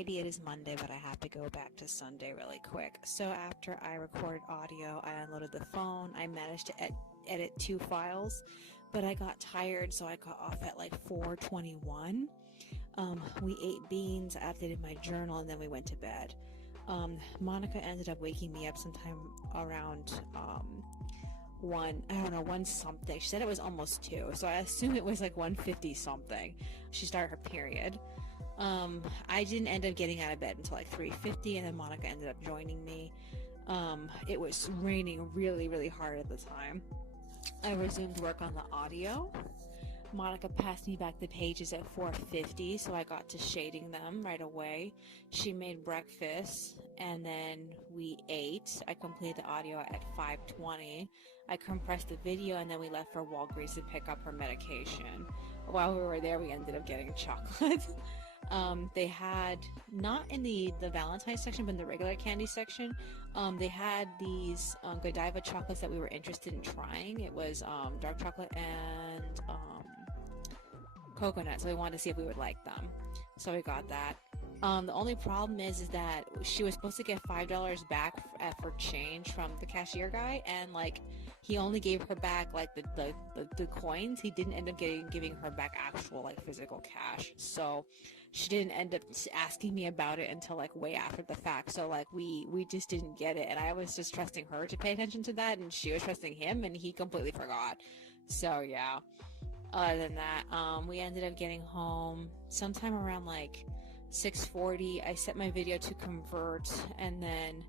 Friday, it is Monday, but I have to go back to Sunday really quick. So after I recorded audio, I unloaded the phone. I managed to edit 2 files, but I got tired, so I got off at like 4:21. We ate beans, I updated my journal, and then we went to bed. Monica ended up waking me up sometime around 1 something. She said it was almost 2, so I assume it was like 1:50 something. She started her period. I didn't end up getting out of bed until like 3:50, and then Monica ended up joining me. It was raining really, really hard at the time. I resumed work on the audio. Monica passed me back the pages at 4:50, so I got to shading them right away. She made breakfast, and then we ate. I completed the audio at 5:20. I compressed the video, and then we left for Walgreens to pick up her medication. While we were there, we ended up getting chocolate. They had, not in the Valentine's section, but in the regular candy section, they had these Godiva chocolates that we were interested in trying. It was dark chocolate and coconut, so we wanted to see if we would like them. So we got that. The only problem is that she was supposed to get $5 back for change from the cashier guy, and like he only gave her back like the coins. He didn't end up giving her back actual like physical cash. So she didn't end up asking me about it until like way after the fact. So like we just didn't get it, and I was just trusting her to pay attention to that, and she was trusting him, and he completely forgot. So yeah. Other than that, we ended up getting home sometime around like 6:40. I set my video to convert, and then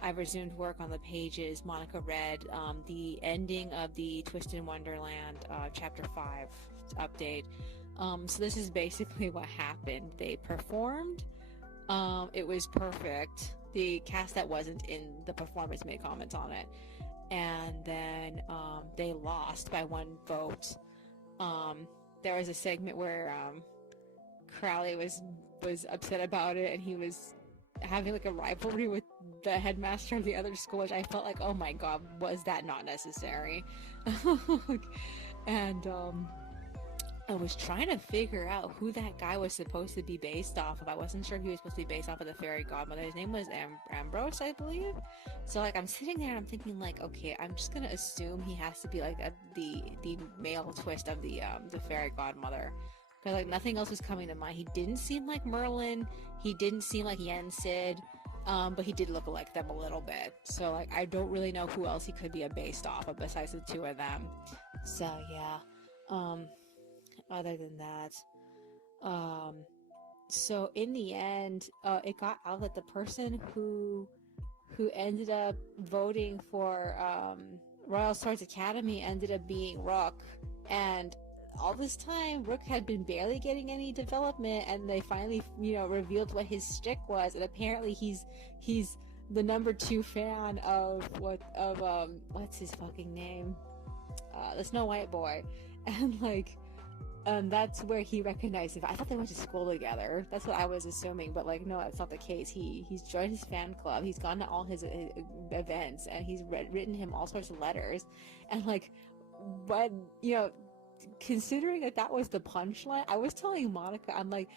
I resumed work on the pages. Monica read the ending of the Twisted Wonderland chapter 5 update. So this is basically what happened. They performed. It was perfect. The cast that wasn't in the performance made comments on it, and then they lost by 1 vote. There was a segment where Crowley was upset about it, and he was having like a rivalry with the headmaster of the other school, which I felt like, oh my god, was that not necessary? And I was trying to figure out who that guy was supposed to be based off of. I wasn't sure if he was supposed to be based off of the fairy godmother. His name was Ambrose, I believe. So like I'm sitting there and I'm thinking like, okay, I'm just gonna assume he has to be like the male twist of the fairy godmother, because like nothing else was coming to mind. He didn't seem like Merlin. He didn't seem like Yensid. But he did look like them a little bit. So like I don't really know who else he could be based off of besides the 2 of them. So yeah. Other than that, so in the end, it got out that the person who ended up voting for Royal Swords Academy ended up being Rook, and all this time Rook had been barely getting any development, and they finally revealed what his shtick was, and apparently he's the number 2 fan of what's his fucking name, the Snow White boy, and like. That's where he recognized him. I thought they went to school together. That's what I was assuming, but like, no, that's not the case. He's joined his fan club. He's gone to all his events, and he's written him all sorts of letters. And like, but considering that was the punchline, I was telling Monica, I'm like,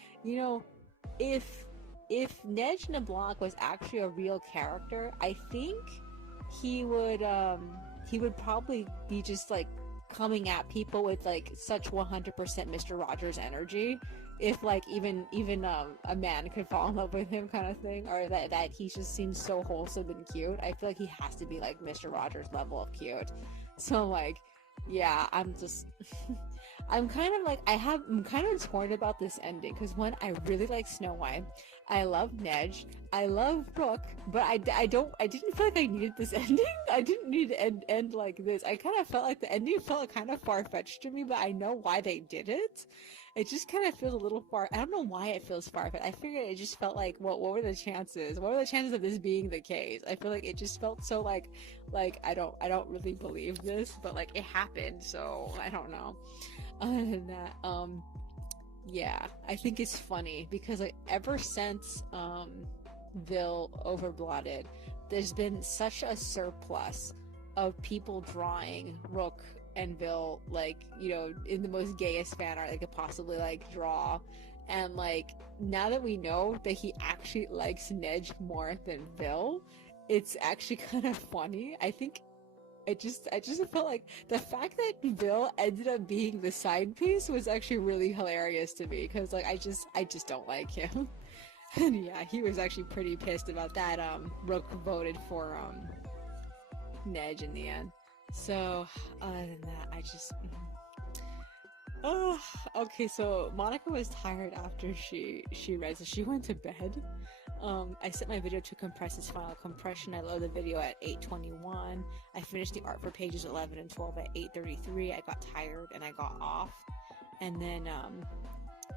if Neige LeBlanc was actually a real character, I think he would probably be just like coming at people with like such 100% Mr. Rogers energy, if like even a man could fall in love with him, kind of thing, or that he just seems so wholesome and cute. I feel like he has to be like Mr. Rogers level of cute. So like, yeah, I'm just I'm kind of torn about this ending, because one, I really like Snow White, I love Neige, I love Rook, but I didn't feel like I needed this ending. I didn't need to end like this. I kind of felt like the ending felt kind of far-fetched to me, but I know why they did it. It just kind of feels a little far. I don't know why it feels far-fetched. I figured it just felt like, what were the chances? What were the chances of this being the case? I feel like it just felt so like I don't really believe this, but like it happened, so I don't know. Other than that, yeah, I think it's funny because like ever since Vil overblotted, there's been such a surplus of people drawing Rook and Vil, like, in the most gayest fan art they could possibly like draw, And like, now that we know that he actually likes Nedge more than Vil, it's actually kind of funny. I just felt like the fact that Vil ended up being the side piece was actually really hilarious to me, because like I just don't like him. And yeah, he was actually pretty pissed about that. Rook voted for Nedge in the end. So other than that, I just oh, okay. So Monica was tired after she read, so she went to bed. I set my video to compress its final compression. I loaded the video at 8:21. I finished the art for pages 11 and 12 at 8:33. I got tired and I got off. And then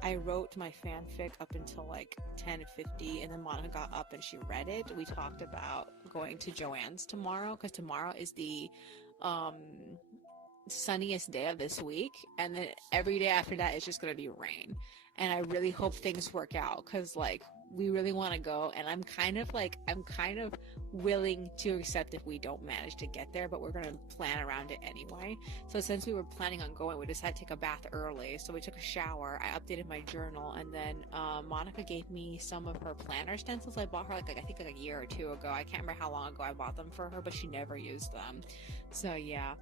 I wrote my fanfic up until like 10:50, and then Monica got up and she read it. We talked about going to Joanne's tomorrow, because tomorrow is the sunniest day of this week, and then every day after that is just going to be rain. And I really hope things work out, because like we really want to go, and I'm kind of willing to accept if we don't manage to get there, but we're going to plan around it anyway. So since we were planning on going, we decided to take a bath early. So we took a shower, I updated my journal, and then Monica gave me some of her planner stencils. I bought her like I think like a year or two ago. I can't remember how long ago I bought them for her, but she never used them. So yeah,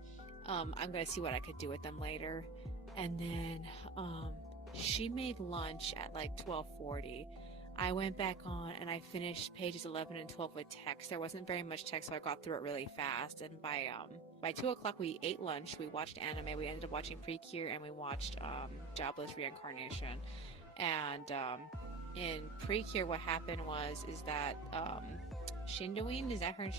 I'm gonna see what I could do with them later. And then she made lunch at like 12:40. I went back on and I finished pages 11 and 12 with text. There wasn't very much text, so I got through it really fast. And by 2 o'clock we ate lunch, we watched anime, we ended up watching Precure, and we watched Jobless Reincarnation. And in Precure, what happened is that Shindoin, is that her? I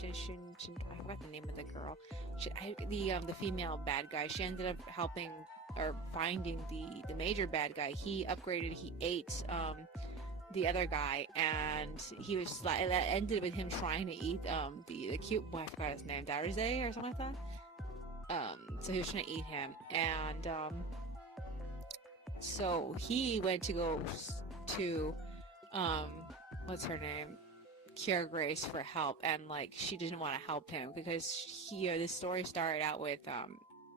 forgot the name of the girl. The female bad guy. She ended up helping or finding the major bad guy. He upgraded. He ate the other guy, and he was that ended with him trying to eat the cute boy. I forgot his name, Daruze or something like that. So he was trying to eat him, and so he went to go to what's her name, Cure Grace, for help, and like she didn't want to help him because this story started out with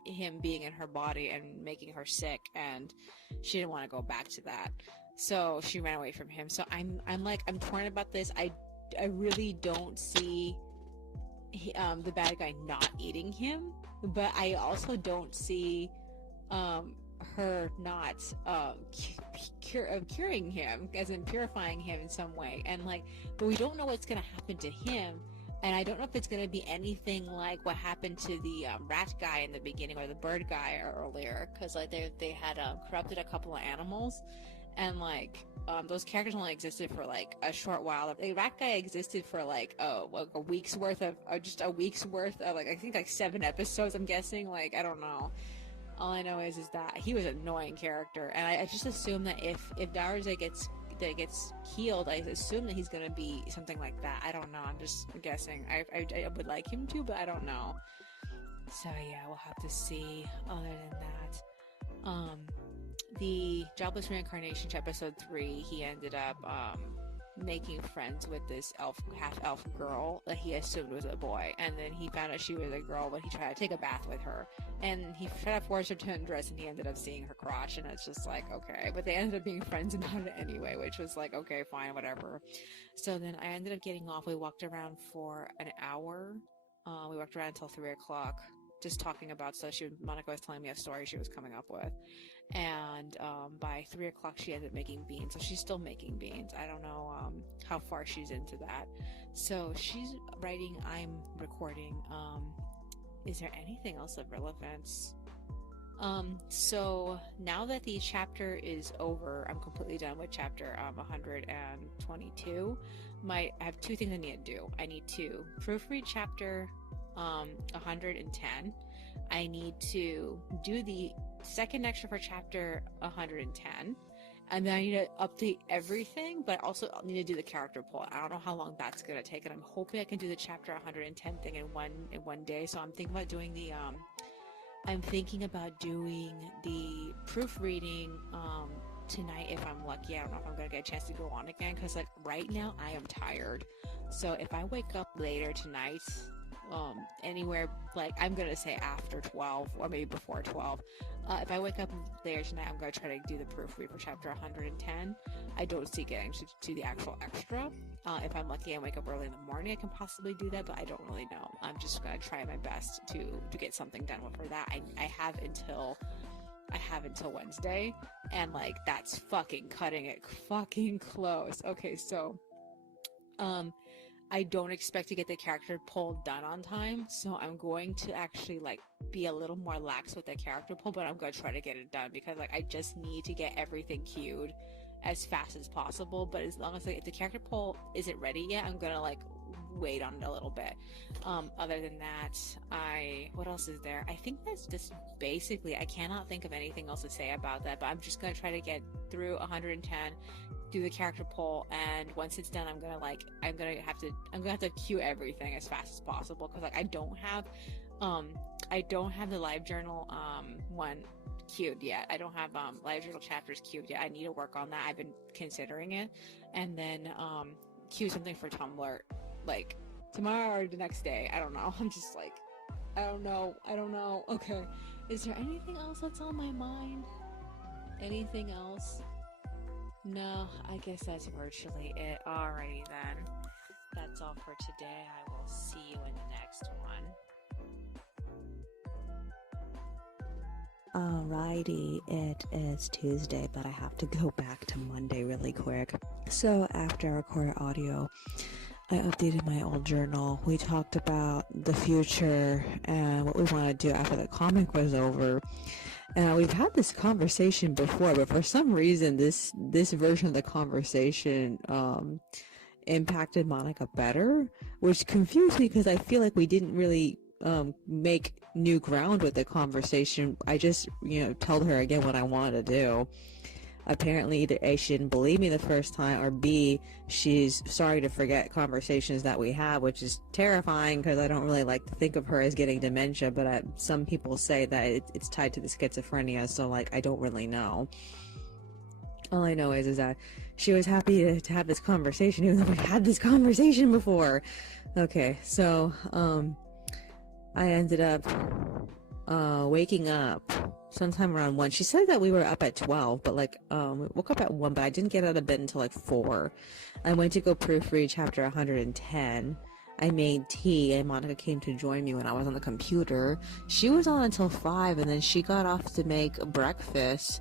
him being in her body and making her sick, and she didn't want to go back to that. So she ran away from him. So I'm torn about this. I really don't see the bad guy not eating him, but I also don't see her not curing him, as in purifying him in some way. And like, but we don't know what's gonna happen to him, and I don't know if it's gonna be anything like what happened to the rat guy in the beginning, or the bird guy earlier, because like they had corrupted a couple of animals. And like those characters only existed for like a short while. The rat guy existed for like a week's worth of like I think like 7 episodes, I'm guessing. Like I don't know. All I know is that he was an annoying character, and I just assume that if Daruze gets healed, I assume that he's gonna be something like that. I don't know. I'm just guessing. I would like him to, but I don't know. So yeah, we'll have to see. Other than that, the Jobless Reincarnation episode 3, he ended up making friends with this half-elf girl that he assumed was a boy, and then he found out she was a girl, but he tried to take a bath with her, and he tried to force her to undress, and he ended up seeing her crotch, and it's just like, okay, but they ended up being friends about it anyway, which was like, okay, fine, whatever. So then I ended up getting off. We walked around for an hour. We walked around until 3 o'clock, just talking about stuff. Monica was telling me a story she was coming up with. And by 3 o'clock she ended up making beans, so she's still making beans. I don't know how far she's into that. So she's writing, I'm recording. Is there anything else of relevance? So now that the chapter is over, I'm completely done with chapter 122. I have 2 things I need to do. I need to proofread chapter 110. I need to do the second extra for chapter 110, and then I need to update everything, but I also need to do the character poll. I don't know how long that's gonna take, and I'm hoping I can do the chapter 110 thing in one day. So I'm thinking about doing the proofreading tonight if I'm lucky. I don't know if I'm gonna get a chance to go on again, because like right now I am tired. So if I wake up later tonight, anywhere, like, I'm gonna say after 12 or maybe before 12. If I wake up later tonight, I'm gonna try to do the proofread for chapter 110. I don't see getting to the actual extra. If I'm lucky and wake up early in the morning, I can possibly do that, but I don't really know. I'm just gonna try my best to get something done for that. I have until Wednesday, and like that's fucking cutting it fucking close. Okay, so I don't expect to get the character poll done on time, so I'm going to actually like be a little more lax with the character poll, but I'm gonna try to get it done because like I just need to get everything queued as fast as possible. But as long as like, if the character poll isn't ready yet, I'm gonna like wait on it a little bit. Other than that, what else is there? I think that's just basically, I cannot think of anything else to say about that, but I'm just gonna try to get through 110, do the character poll, and once it's done, I'm gonna have to queue everything as fast as possible, because like I don't have the live journal one queued yet. I don't have live journal chapters queued yet. I need to work on that. I've been considering it, and then queue something for Tumblr like tomorrow or the next day. I don't know. I'm just like, I don't know. Okay, is there anything else that's on my mind? Anything else? No, I guess that's virtually it. Alrighty then. That's all for today. I will see you in the next one. Alrighty, it is Tuesday, but I have to go back to Monday really quick. So after I recorded audio, I updated my old journal. We talked about the future and what we want to do after the comic was over. And we've had this conversation before, but for some reason, this version of the conversation impacted Monica better, which confused me because I feel like we didn't really make new ground with the conversation. I just, told her again what I wanted to do. Apparently, either A, she didn't believe me the first time, or B, she's sorry to forget conversations that we have, which is terrifying because I don't really like to think of her as getting dementia, but some people say that it's tied to the schizophrenia, so like I don't really know. All I know is that she was happy to have this conversation, even though we've had this conversation before. Okay, so I ended up waking up sometime around 1. She said that we were up at 12, but like we woke up at 1, but I didn't get out of bed until like 4. I went to go proofread chapter 110. I made tea, and Monica came to join me when I was on the computer. She was on until 5, and then she got off to make breakfast.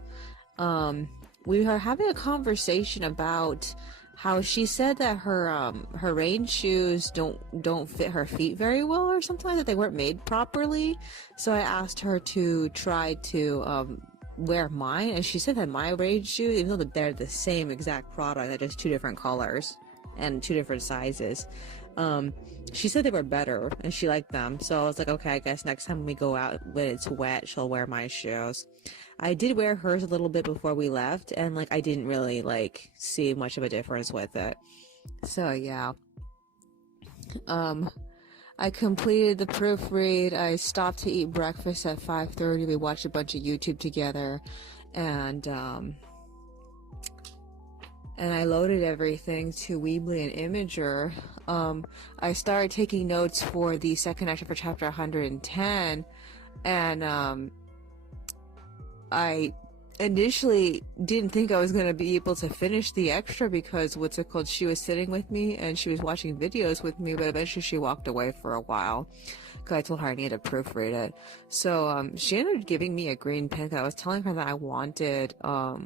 We were having a conversation about how she said that her rain shoes don't fit her feet very well, or something like that. They weren't made properly. So I asked her to try to wear mine, and she said that my rain shoes, even though they're the same exact product, they're just 2 different colors and 2 different sizes, she said they were better and she liked them. So I was like, okay, I guess next time we go out when it's wet, she'll wear my shoes. I did wear hers a little bit before we left, and like I didn't really like see much of a difference with it. So yeah. I completed the proofread. I stopped to eat breakfast at 5:30. We watched a bunch of YouTube together, and I loaded everything to Weebly and Imager. I started taking notes for the second extra for chapter 110, and I initially didn't think I was going to be able to finish the extra because she was sitting with me and she was watching videos with me, but eventually she walked away for a while because I told her I needed to proofread it. So she ended up giving me a green pen because I was telling her that I wanted a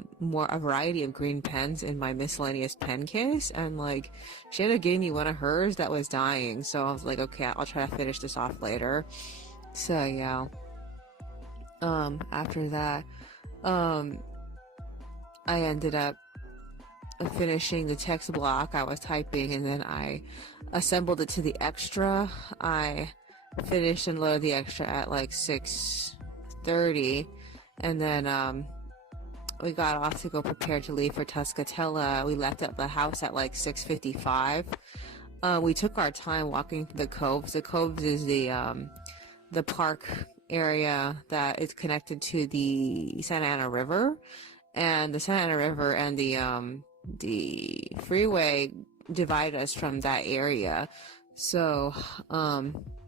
variety of green pens in my miscellaneous pen case, and like she ended up giving me one of hers that was dying. So I was like, okay, I'll try to finish this off later. So yeah. After that, I ended up finishing the text block I was typing, and then I assembled it to the extra. I finished and loaded the extra at like 6:30, and then we got off to go prepare to leave for Tuskatella. We left at the house at like 6:55. We took our time walking through the coves. The coves is the park area that is connected to the Santa Ana River, and the Santa Ana River and the freeway divide us from that area. So,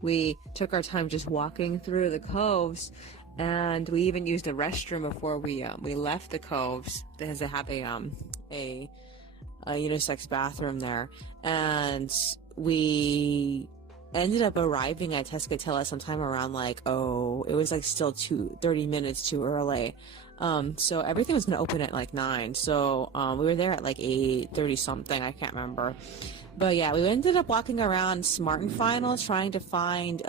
we took our time just walking through the coves, and we even used the restroom before we left the coves, because they have a unisex bathroom there, and we ended up arriving at Tuskatella sometime around it was still 30 minutes too early. So everything was gonna open at 9. So we were there at 8:30 something, I can't remember. But yeah, we ended up walking around Smart and Final trying to find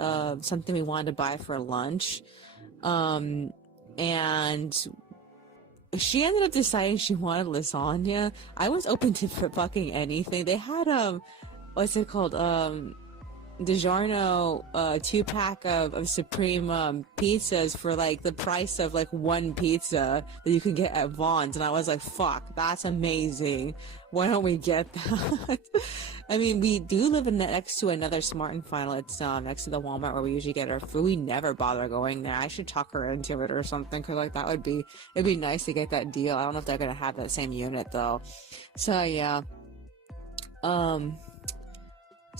something we wanted to buy for lunch. And she ended up deciding she wanted lasagna. I was open to fucking anything. They had what's it called? DiGiorno 2-pack of Supreme pizzas for the price of one pizza that you can get at Vaughn's, and I was like, fuck, that's amazing. Why don't we get that? I mean, we do live next to another Smart and Final. It's next to the Walmart where we usually get our food. We never bother going there. I should talk her into it or something, because it'd be nice to get that deal. I don't know if they're gonna have that same unit though. So yeah.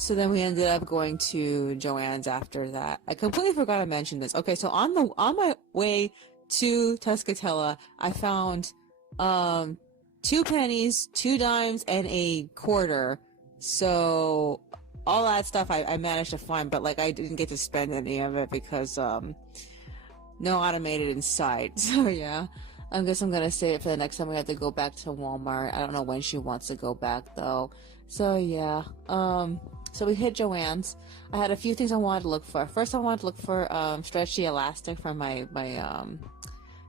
So then we ended up going to Joann's after that. I completely forgot to mention this. Okay, so on my way to Tuskatella, I found 2 pennies, 2 dimes, and a quarter. So all that stuff I managed to find, but I didn't get to spend any of it because no automated in sight. So yeah, I guess I'm gonna save it for the next time we have to go back to Walmart. I don't know when she wants to go back though. So yeah, so we hit Joann's. I had a few things I wanted to look for. First, I wanted to look for stretchy elastic for my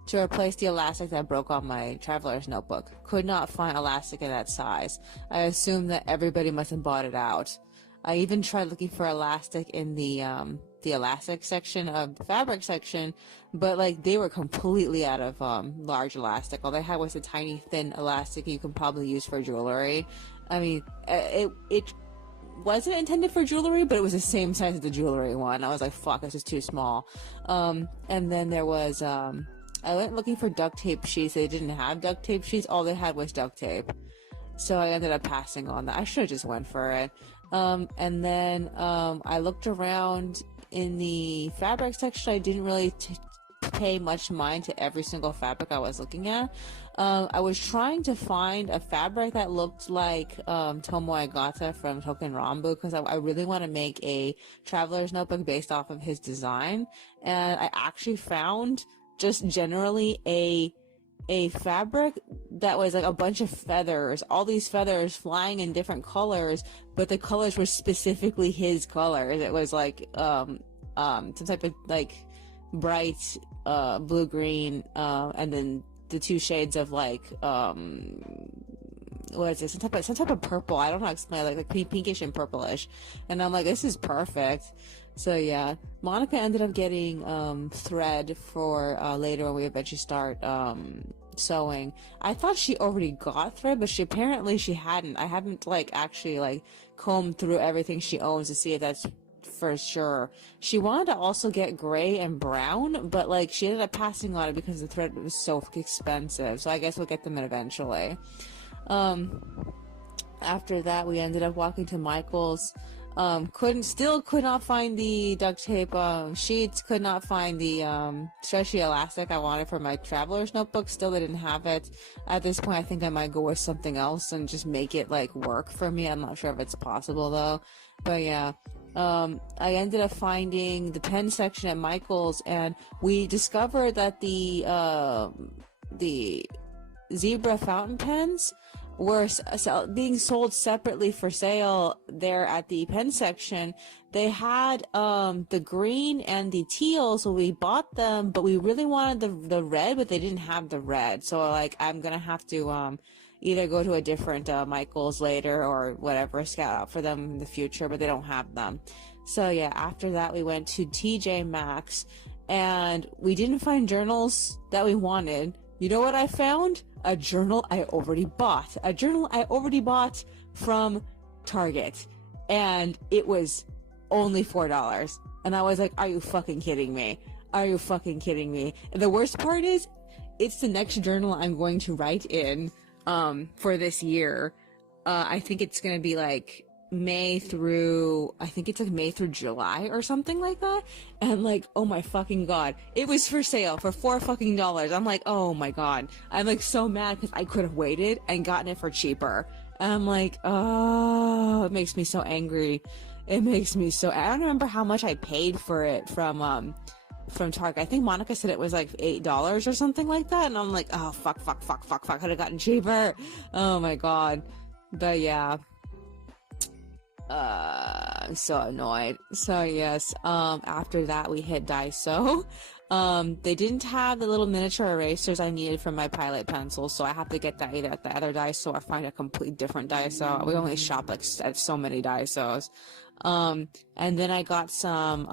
to replace the elastic that broke on my traveler's notebook. Could not find elastic in that size. I assumed that everybody must have bought it out. I even tried looking for elastic in the elastic section of the fabric section, but they were completely out of large elastic. All they had was a tiny thin elastic you can probably use for jewelry. I mean, it wasn't intended for jewelry, but it was the same size as the jewelry one. I was like, fuck, this is too small. And then there was I went looking for duct tape sheets. They didn't have duct tape sheets. All they had was duct tape. So I ended up passing on that. I should have just went for it. And then I looked around in the fabric section. I didn't really pay much mind to every single fabric I was looking at. I was trying to find a fabric that looked like Tomoe Agata from Token Rambu, because I really want to make a traveler's notebook based off of his design. And I actually found just generally a fabric that was a bunch of feathers, all these feathers flying in different colors, but the colors were specifically his colors. It was some type of bright blue green, and then the 2 shades of what is it, some type of purple. I don't know how to explain, pinkish and purplish, and I'm like, this is perfect. So yeah, Monica ended up getting thread for later when we eventually start sewing. I thought she already got thread, but apparently she hadn't. I haven't actually combed through everything she owns to see if that's for sure. She wanted to also get gray and brown, but she ended up passing on it because the thread was so expensive. So I guess we'll get them in eventually. After that, we ended up walking to Michael's. Could not find the duct tape sheets, could not find the stretchy elastic I wanted for my traveler's notebook. Still, they didn't have it. At this point, I think I might go with something else and just make it work for me. I'm not sure if it's possible though. But yeah, I ended up finding the pen section at Michael's, and we discovered that the zebra fountain pens were being sold separately for sale there at the pen section. They had the green and the teal, so we bought them, but we really wanted the red, but they didn't have the red. So I'm gonna have to either go to a different Michael's later or whatever, scout out for them in the future, but they don't have them. So yeah, after that we went to TJ Maxx, and we didn't find journals that we wanted. You know what I found? A journal I already bought. A journal I already bought from Target. And it was only $4. And I was like, are you fucking kidding me? Are you fucking kidding me? And the worst part is, it's the next journal I'm going to write in for this year. I think it's going to be May through, I think it's like May through July or something like that. And like, oh my fucking God, it was for sale for $4 I'm like, oh my God. I'm like so mad because I could have waited and gotten it for cheaper. And I'm like, oh, it makes me so angry. It makes me so, I don't remember how much I paid for it from Target. I think Monica said it was like $8 or something like that. And I'm like, oh, fuck. Could have gotten cheaper. Oh my God. But yeah. I'm so annoyed. So yes, after that we hit Daiso. They didn't have the little miniature erasers I needed for my Pilot pencil, so I have to get that either at the other Daiso or find a complete different Daiso. We only shop like at so many Daisos. And then I got some,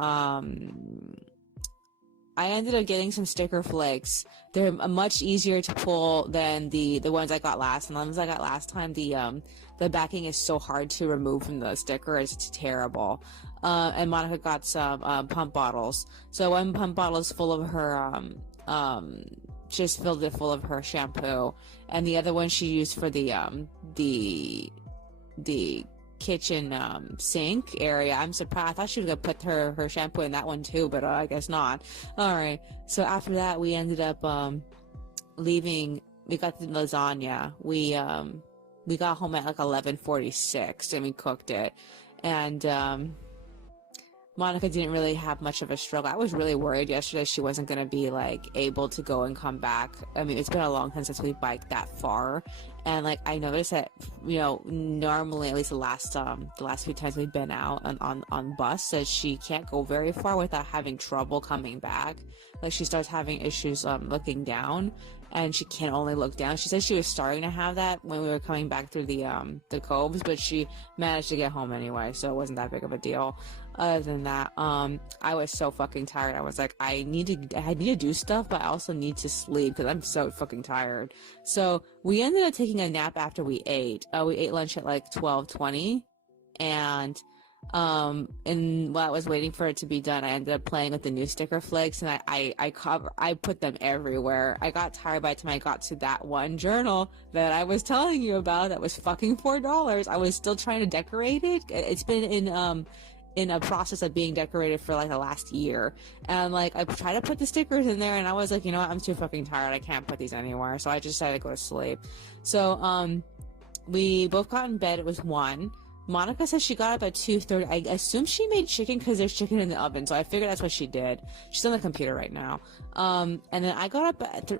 I ended up getting some sticker flakes. They're much easier to pull than the ones I got last. And the ones I got last time, the backing is so hard to remove from the sticker. It's terrible. And Monica got some pump bottles. So one pump bottle is full of her, just filled it full of her shampoo, and the other one she used for the kitchen sink area. I'm surprised. I thought she was gonna put her shampoo in that one too, but I guess not. All right. So after that, we ended up leaving. We got the lasagna. We got home at like 11:46 and we cooked it. And Monica didn't really have much of a struggle. I was really worried yesterday she wasn't going to be like able to go and come back. I mean, it's been a long time since we biked that far. And like I noticed that, you know, normally, at least the last few times we've been out on bus, says she can't go very far without having trouble coming back. Like she starts having issues looking down, and she can only look down. She said she was starting to have that when we were coming back through the coves, but she managed to get home anyway, so it wasn't that big of a deal. Other than that, I was so fucking tired. I was like, I need to do stuff, but I also need to sleep because I'm so fucking tired. So we ended up taking a nap after we ate. We ate lunch at like 12:20, and while I was waiting for it to be done, I ended up playing with the new sticker flakes, and I put them everywhere. I got tired by the time I got to that one journal that I was telling you about that was fucking $4. I was still trying to decorate it. It's been in a process of being decorated for like the last year, and like I tried to put the stickers in there, and I was like, you know what, I'm too fucking tired, I can't put these anywhere, so I just decided to go to sleep. So we both got in bed. It was 1. Monica says she got up at 2:30. I assume she made chicken because there's chicken in the oven, so I figured that's what she did. She's on the computer right now. And then I got up at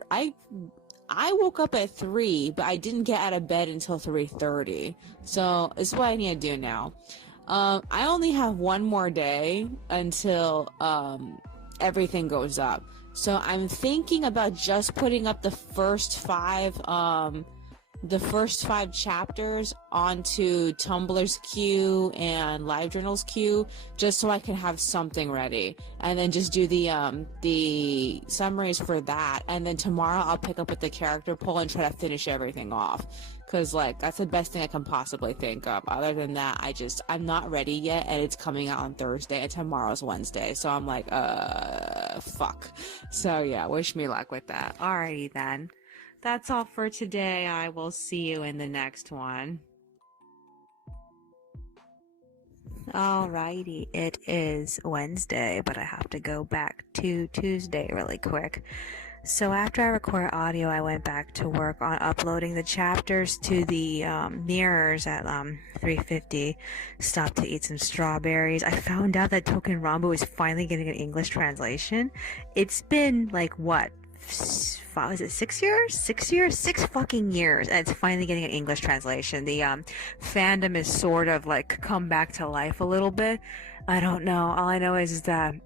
I woke up at 3, but I didn't get out of bed until 3:30. So this is what I need to do now. I only have one more day until everything goes up. So I'm thinking about just putting up the first 5 chapters onto Tumblr's queue and LiveJournal's queue, just so I can have something ready, and then just do the summaries for that. And then tomorrow I'll pick up with the character poll and try to finish everything off. Cause like that's the best thing I can possibly think of. Other than that, I'm not ready yet, and it's coming out on Thursday, and tomorrow's Wednesday. So I'm like, fuck. So yeah, wish me luck with that. Alrighty then. That's all for today. I will see you in the next one. Alrighty, it is Wednesday, but I have to go back to Tuesday really quick. So after I recorded audio, I went back to work on uploading the chapters to the mirrors at 3:50. Stopped to eat some strawberries. I found out that Token Rambo is finally getting an English translation. It's been like what? 6 years? 6 fucking years, and it's finally getting an English translation. The fandom is sort of like come back to life a little bit. I don't know. All I know is that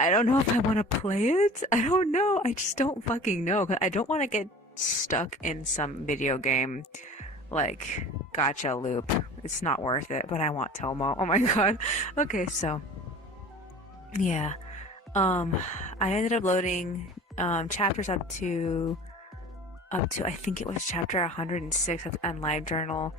I don't know if I want to play it. I don't know. I just don't fucking know. I don't want to get stuck in some video game like gotcha loop. It's not worth it, but I want Tomo. Oh my god. Okay, so yeah. I ended up loading chapters up to I think it was chapter 106 on LiveJournal,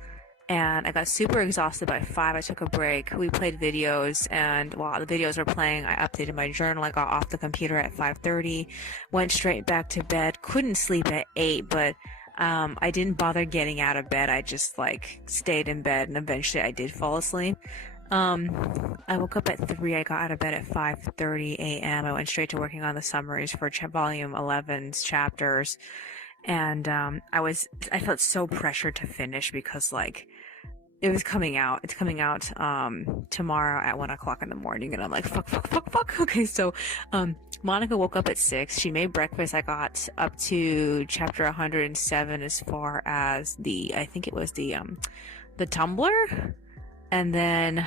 and I got super exhausted by 5. I took a break. We played videos, and while the videos were playing, I updated my journal. I got off the computer at 5:30, went straight back to bed. Couldn't sleep at 8, but I didn't bother getting out of bed. I just like stayed in bed, and eventually I did fall asleep. I woke up at 3. I got out of bed at 5:30 a.m. I went straight to working on the summaries for volume 11's chapters. And I felt so pressured to finish because like it was coming out. It's coming out tomorrow at 1 o'clock in the morning, and I'm like, fuck. Okay, so Monica woke up at 6. She made breakfast. I got up to chapter 107 as far as I think it was the tumbler, and then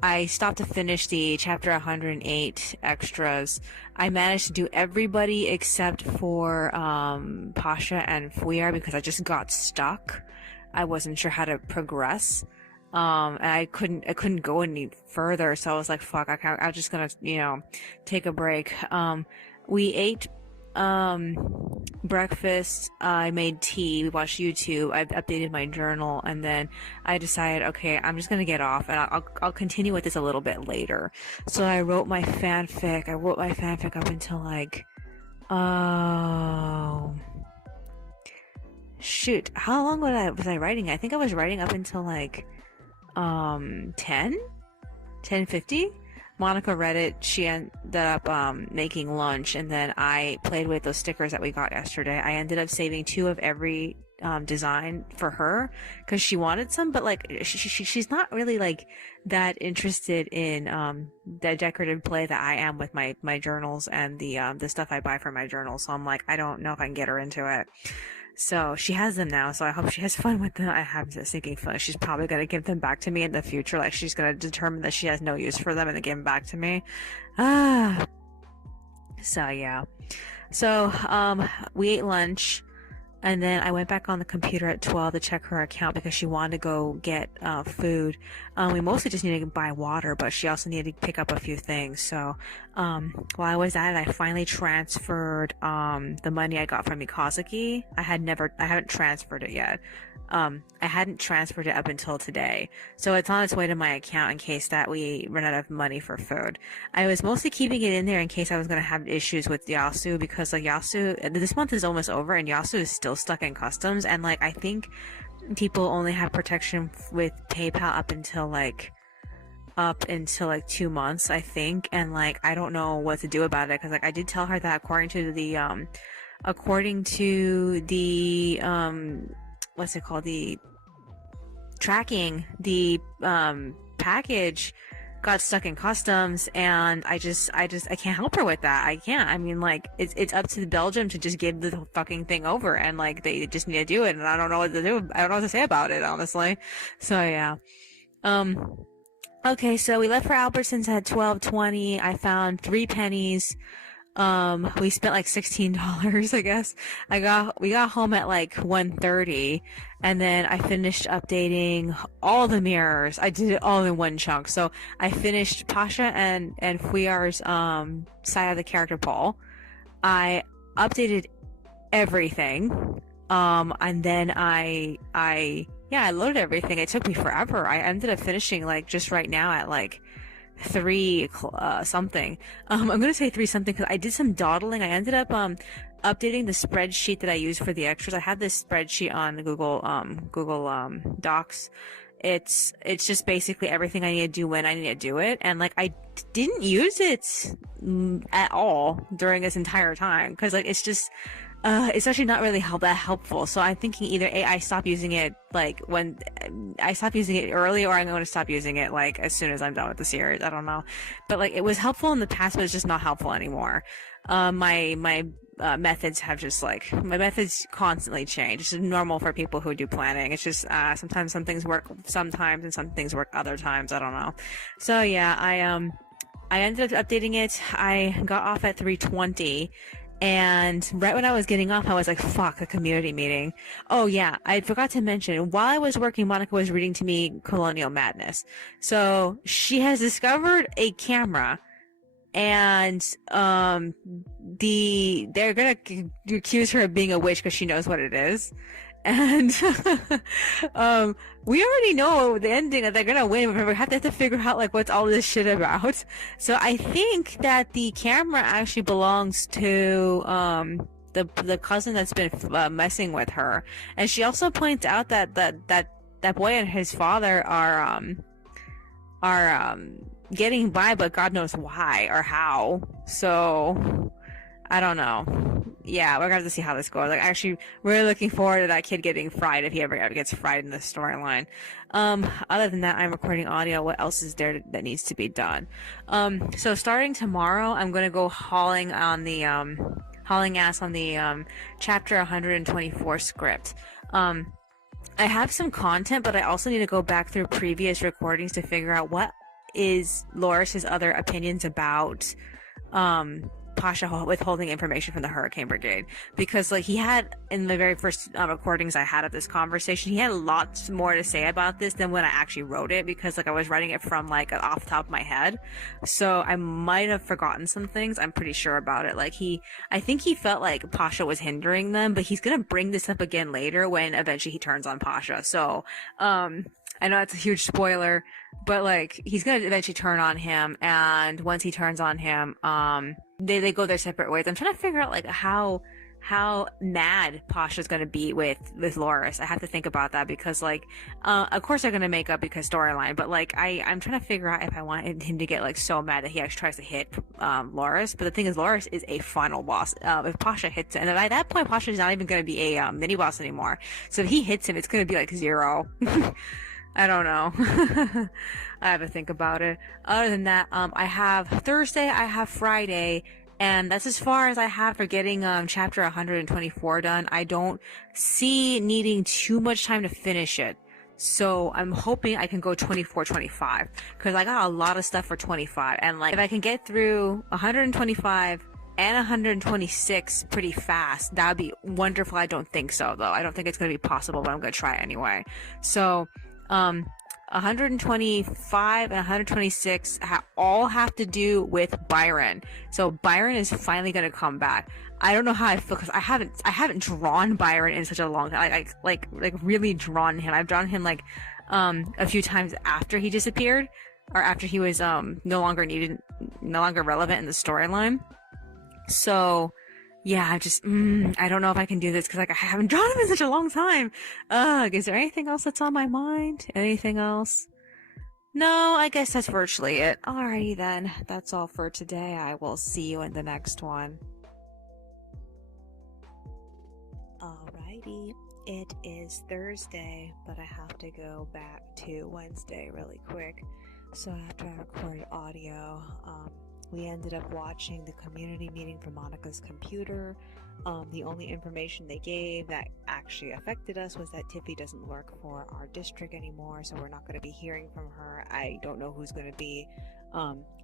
I stopped to finish the chapter 108 extras. I managed to do everybody except for Pasha and Fuyar because I just got stuck. I wasn't sure how to progress. And I couldn't go any further, so I was like, fuck, I'm just gonna, take a break. We ate breakfast, I made tea, we watched YouTube, I updated my journal, and then I decided, okay, I'm just gonna get off, and I'll continue with this a little bit later. So I wrote my fanfic. Up until like, shoot, how long was I writing? I think I was writing up until like 10:50. Monica read it. She ended up making lunch, and then I played with those stickers that we got yesterday. I ended up saving 2 of every design for her because she wanted some, but like she's not really like that interested in the decorative play that I am with my journals and the stuff I buy for my journals. So I'm like, I don't know if I can get her into it. So she has them now, so I hope she has fun with them. I have this thinking fun. She's probably going to give them back to me in the future. Like, she's going to determine that she has no use for them and then give them back to me. So, yeah. So, we ate lunch, and then I went back on the computer at 12 to check her account because she wanted to go get food. We mostly just needed to buy water, but she also needed to pick up a few things. So while I was at it, I finally transferred the money I got from Mikazuki. I haven't transferred it yet. I hadn't transferred it up until today, so it's on its way to my account in case that we run out of money for food. I was mostly keeping it in there in case I was going to have issues with Yasu, because like Yasu, this month is almost over and Yasu is still stuck in customs, and like I think people only have protection with PayPal up until like 2 months, I think, and like I don't know what to do about it because like I did tell her that according to the what's it called? The tracking, the package got stuck in customs, and I can't help her with that. I can't. I mean, like, it's up to Belgium to just give the fucking thing over, and like they just need to do it, and I don't know what to do. I don't know what to say about it, honestly. So yeah. Okay, so we left for Albertsons at 12:20. I found 3 pennies. We spent like $16, I guess. We got home at like 1:30, and then I finished updating all the mirrors. I did it all in one chunk. So I finished Pasha and Fuyar's side of the character Paul. I updated everything. And then I loaded everything. It took me forever. I ended up finishing like just right now at like 3 something. I'm gonna say 3 something because I did some dawdling. I ended up updating the spreadsheet that I use for the extras. I had this spreadsheet on Google Docs. It's just basically everything I need to do when I need to do it, and like I didn't use it at all during this entire time because like it's just it's actually not really that helpful. So I'm thinking either I stop using it like when I stop using it early, or I'm going to stop using it like as soon as I'm done with the series. I don't know, but like it was helpful in the past, but it's just not helpful anymore. My methods have just like my methods constantly change. It's normal for people who do planning. It's just sometimes some things work sometimes and some things work other times. I don't know. So yeah, I ended up updating it. I got off at 3:20. And right when I was getting off, I was like, fuck, a community meeting. Oh yeah, I forgot to mention, while I was working, Monica was reading to me Colonial Madness. So she has discovered a camera, and they're gonna accuse her of being a witch because she knows what it is. And we already know the ending, that they're gonna win. We have to figure out like what's all this shit about. So I think that the camera actually belongs to the cousin that's been messing with her. And she also points out that boy and his father are getting by, but God knows why or how. So I don't know. Yeah, we're gonna have to see how this goes. Like, actually, really looking forward to that kid getting fried if he ever gets fried in the storyline. Other than that, I'm recording audio. What else is there that needs to be done? So starting tomorrow, I'm gonna go hauling ass on the chapter 124 script. I have some content, but I also need to go back through previous recordings to figure out what is Loris's other opinions about Pasha withholding information from the Hurricane Brigade, because like he had in the very first recordings I had of this conversation, he had lots more to say about this than when I actually wrote it, because like I was writing it from like off the top of my head, so I might have forgotten some things. I'm pretty sure about it. Like I think he felt like Pasha was hindering them, but he's gonna bring this up again later when eventually he turns on Pasha. So I know it's a huge spoiler, but like he's gonna eventually turn on him, and once he turns on him, they go their separate ways. I'm trying to figure out like how mad Pasha's gonna be with Loris. I have to think about that, because like of course they're gonna make up because storyline, but like I'm trying to figure out if I want him to get like so mad that he actually tries to hit Loris. But the thing is, Loris is a final boss. If Pasha hits it, and by that point Pasha is not even gonna be a mini boss anymore, so if he hits him, it's gonna be like 0. I don't know. I have to think about it. Other than that, I have Thursday, I have Friday, and that's as far as I have for getting chapter 124 done. I don't see needing too much time to finish it. So I'm hoping I can go 24, 25, because I got a lot of stuff for 25, and like if I can get through 125 and 126 pretty fast, that would be wonderful. I don't think so though. I don't think it's going to be possible, but I'm going to try anyway. So 125 and 126 all have to do with Byron. So Byron is finally going to come back. I don't know how I feel, because I haven't drawn Byron in such a long time. Like really drawn him. I've drawn him like a few times after he disappeared, or after he was no longer relevant in the storyline. So yeah, I don't know if I can do this, because like I haven't drawn him in such a long time. Is there anything else that's on my mind? Anything else? No, I guess that's virtually it. Alrighty then, that's all for today. I will see you in the next one. Alrighty, it is Thursday, but I have to go back to Wednesday really quick. So after I recorded audio, we ended up watching the community meeting from Monica's computer. The only information they gave that actually affected us was that Tiffy doesn't work for our district anymore, so we're not going to be hearing from her. I don't know who's going to be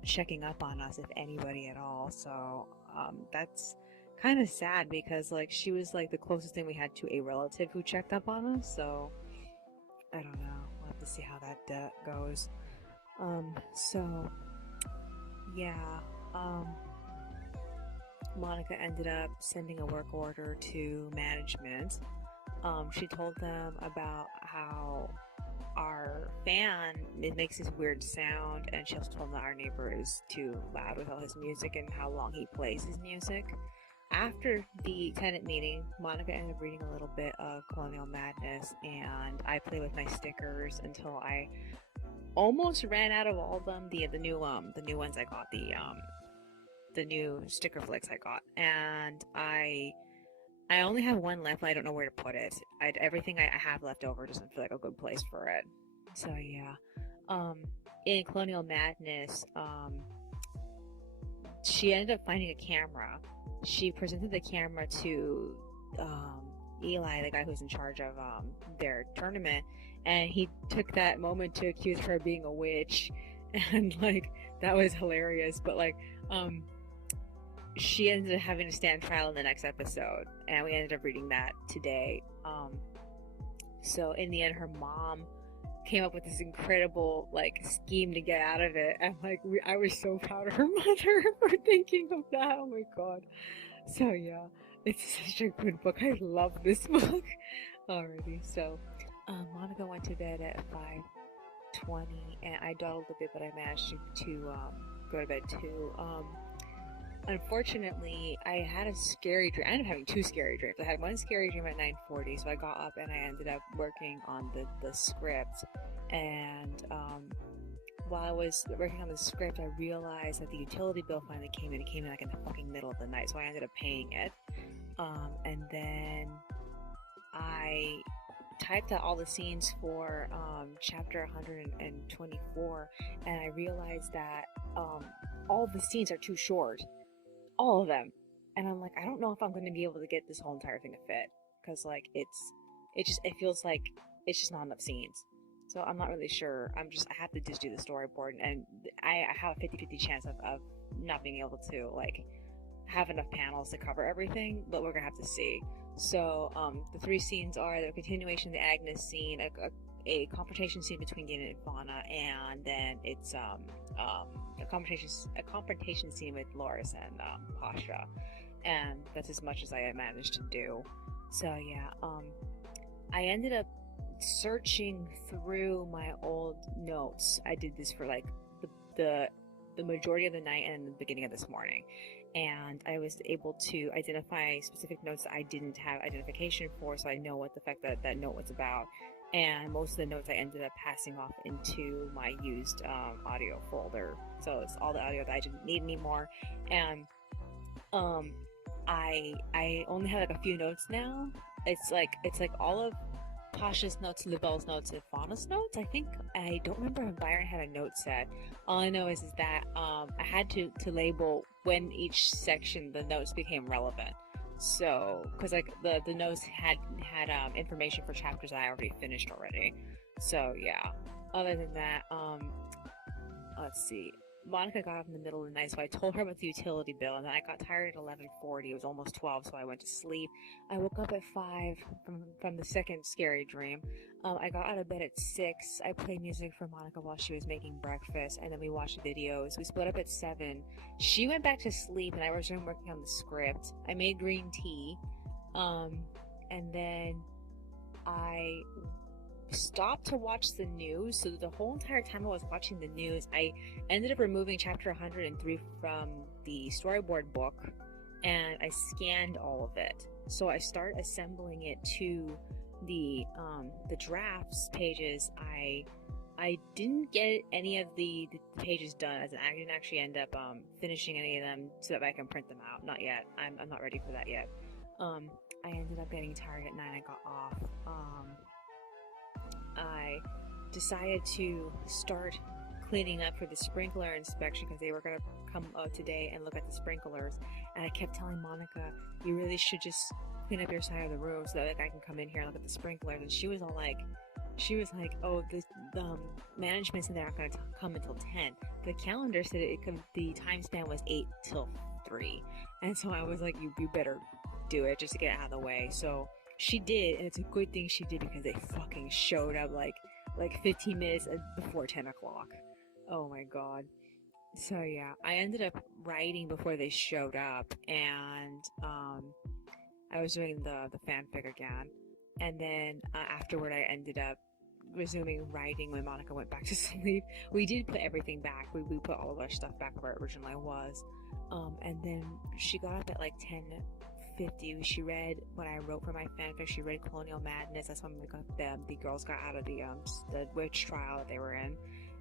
checking up on us, if anybody at all. So that's kind of sad, because like she was like the closest thing we had to a relative who checked up on us. So I don't know. We'll have to see how that goes. So yeah, Monica ended up sending a work order to management. She told them about how our fan, it makes this weird sound, and she also told them that our neighbor is too loud with all his music and how long he plays his music. After the tenant meeting, Monica ended up reading a little bit of Colonial Madness, and I played with my stickers until I almost ran out of all of them. The new ones I got, the new sticker flicks I got, and I only have one left. I don't know where to put it. Everything I have left over doesn't feel like a good place for it. So yeah, in Colonial Madness, she ended up finding a camera. She presented the camera to Eli, the guy who's in charge of their tournament, and he took that moment to accuse her of being a witch, and like that was hilarious. But like she ended up having to stand trial in the next episode, and we ended up reading that today. So in the end, her mom came up with this incredible like scheme to get out of it, and like I was so proud of her mother for thinking of that. Oh my god. So yeah, it's such a good book. I love this book. Alrighty, so Monica went to bed at 5:20, and I dawdled a bit, but I managed to go to bed too. unfortunately, I had a scary dream. I ended up having two scary dreams. I had one scary dream at 9:40, so I got up and I ended up working on the script. And while I was working on the script, I realized that the utility bill finally came in. It came in like in the fucking middle of the night, so I ended up paying it. And then I typed out all the scenes for chapter 124, and I realized that all the scenes are too short, all of them. And I'm like, I don't know if I'm going to be able to get this whole entire thing to fit, because like it feels like it's just not enough scenes. So I'm not really sure. I have to just do the storyboard, and I have a 50-50 chance of not being able to like have enough panels to cover everything, but we're gonna have to see. So the three scenes are the continuation of the Agnes scene, a confrontation scene between Dana and Fauna, and then it's a confrontation scene with Loris and Pasha, and that's as much as I managed to do. So yeah, I ended up searching through my old notes. I did this for like the majority of the night and the beginning of this morning, and I was able to identify specific notes that I didn't have identification for, so I know what the fact that note was about. And most of the notes I ended up passing off into my used audio folder, so it's all the audio that I didn't need anymore. And I only have like a few notes now. It's like all of Pasha's notes, Libelle's notes, and Fauna's notes. I don't remember if Byron had a note set. All I know is that I had to label when each section the notes became relevant. So, because like the notes had information for chapters that I already finished already. So yeah. Other than that, let's see. Monica got up in the middle of the night, so I told her about the utility bill, and then I got tired at 11:40. It was almost 12, so I went to sleep. I woke up at 5 from the second scary dream. I got out of bed at 6. I played music for Monica while she was making breakfast, and then we watched videos. We split up at 7. She went back to sleep, and I resumed working on the script. I made green tea, and then I stopped to watch the news. So the whole entire time I was watching the news, I ended up removing chapter 103 from the storyboard book, and I scanned all of it. So I start assembling it to the drafts pages. I didn't get any of the pages done, as in I didn't actually end up finishing any of them so that I can print them out. Not yet. I'm not ready for that yet. I ended up getting tired at 9. I got off. I decided to start cleaning up for the sprinkler inspection, because they were going to come today and look at the sprinklers, and I kept telling Monica, you really should just clean up your side of the room so that like I can come in here and look at the sprinklers. And she was like, oh, the management said they're not going to come until 10. The calendar said the time span was 8 till 3, and so I was like, you better do it just to get it out of the way. So she did, and it's a good thing she did, because they fucking showed up like 15 minutes before 10 o'clock. Oh my god. So yeah, I ended up writing before they showed up, and I was doing the fanfic again, and then afterward I ended up resuming writing when Monica went back to sleep. We did put everything back. We put all of our stuff back where it originally was, and then she got up at like 10:50. She read what I wrote for my fanfic. She read Colonial Madness. That's when the girls got out of the witch trial that they were in.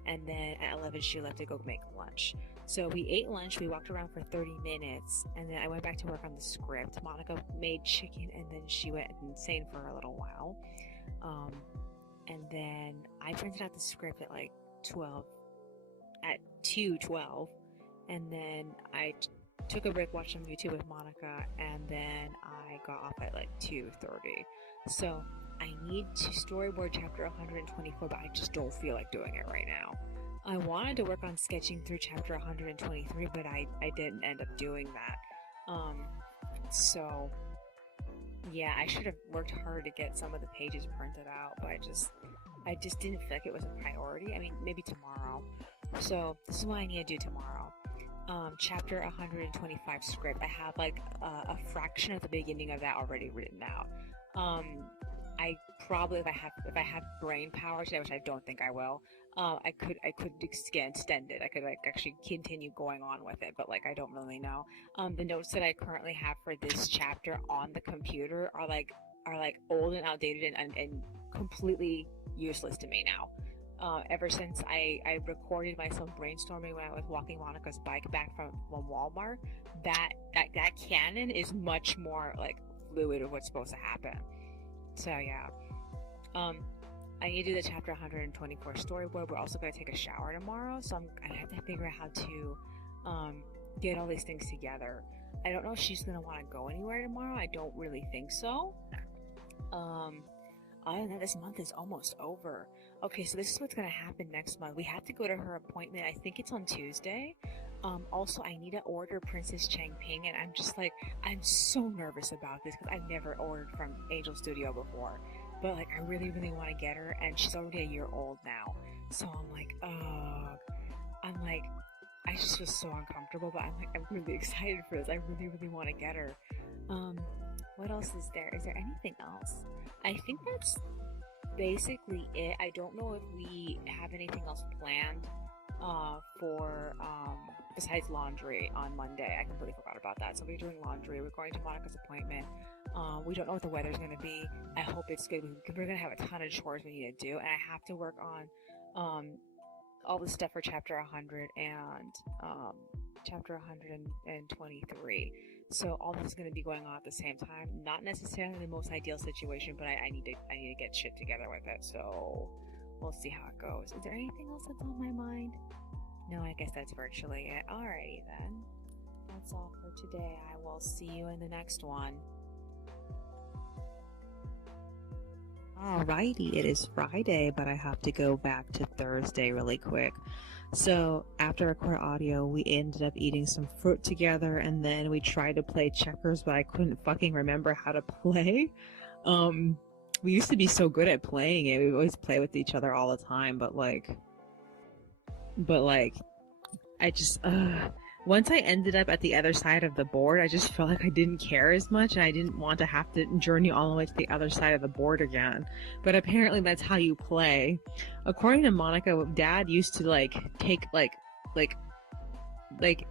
And then at 11 she left to go make lunch. So we ate lunch, we walked around for 30 minutes, and then I went back to work on the script. Monica made chicken, and then she went insane for a little while. And then I printed out the script at like 2:12, and then I took a break, watched some YouTube with Monica, and then I got off at like 2:30. So I need to storyboard chapter 124, but I just don't feel like doing it right now. I wanted to work on sketching through chapter 123, but I didn't end up doing that. So yeah, I should have worked hard to get some of the pages printed out, but I just didn't feel like it was a priority. I mean, maybe tomorrow. So this is what I need to do tomorrow. Chapter 125 script. I have like a fraction at the beginning of that already written out. I probably, if I have brain power today, which I don't think I will, I could extend it. I could like actually continue going on with it, but like I don't really know. The notes that I currently have for this chapter on the computer are like old and outdated and completely useless to me now. Ever since I recorded myself brainstorming when I was walking Monica's bike back from Walmart, that canon is much more like fluid of what's supposed to happen. So yeah, I need to do the chapter 124 storyboard. We're also going to take a shower tomorrow, so I have to figure out how to get all these things together. I don't know if she's going to want to go anywhere tomorrow. I don't really think so. Other than that, this month is almost over. Okay, so this is what's going to happen next month. We have to go to her appointment. I think it's on Tuesday. Also, I need to order Princess Changping, and I'm just like, I'm so nervous about this because I've never ordered from Angel Studio before. But like, I really, really want to get her, and she's already a year old now. So I'm like, I just feel so uncomfortable, but I'm really excited for this. I really, really want to get her. What else is there? Is there anything else? I think that's basically it. I don't know if we have anything else planned for besides laundry on Monday. I completely forgot about that. So we're doing laundry. We're going to Monica's appointment. We don't know what the weather's going to be. I hope it's good. We're going to have a ton of chores we need to do, and I have to work on all the stuff for chapter 100 and chapter 123. So all this is going to be going on at the same time. Not necessarily the most ideal situation, but I need to get shit together with it. So we'll see how it goes. Is there anything else that's on my mind? No, I guess that's virtually it. Alrighty then. That's all for today. I will see you in the next one. Alrighty, it is Friday, but I have to go back to Thursday really quick. So after record audio, we ended up eating some fruit together, and then we tried to play checkers, but I couldn't fucking remember how to play. We used to be so good at playing it. We would always play with each other all the time, but I just, once I ended up at the other side of the board, I just felt like I didn't care as much, and I didn't want to have to journey all the way to the other side of the board again. But apparently that's how you play. According to Monica, Dad used to take an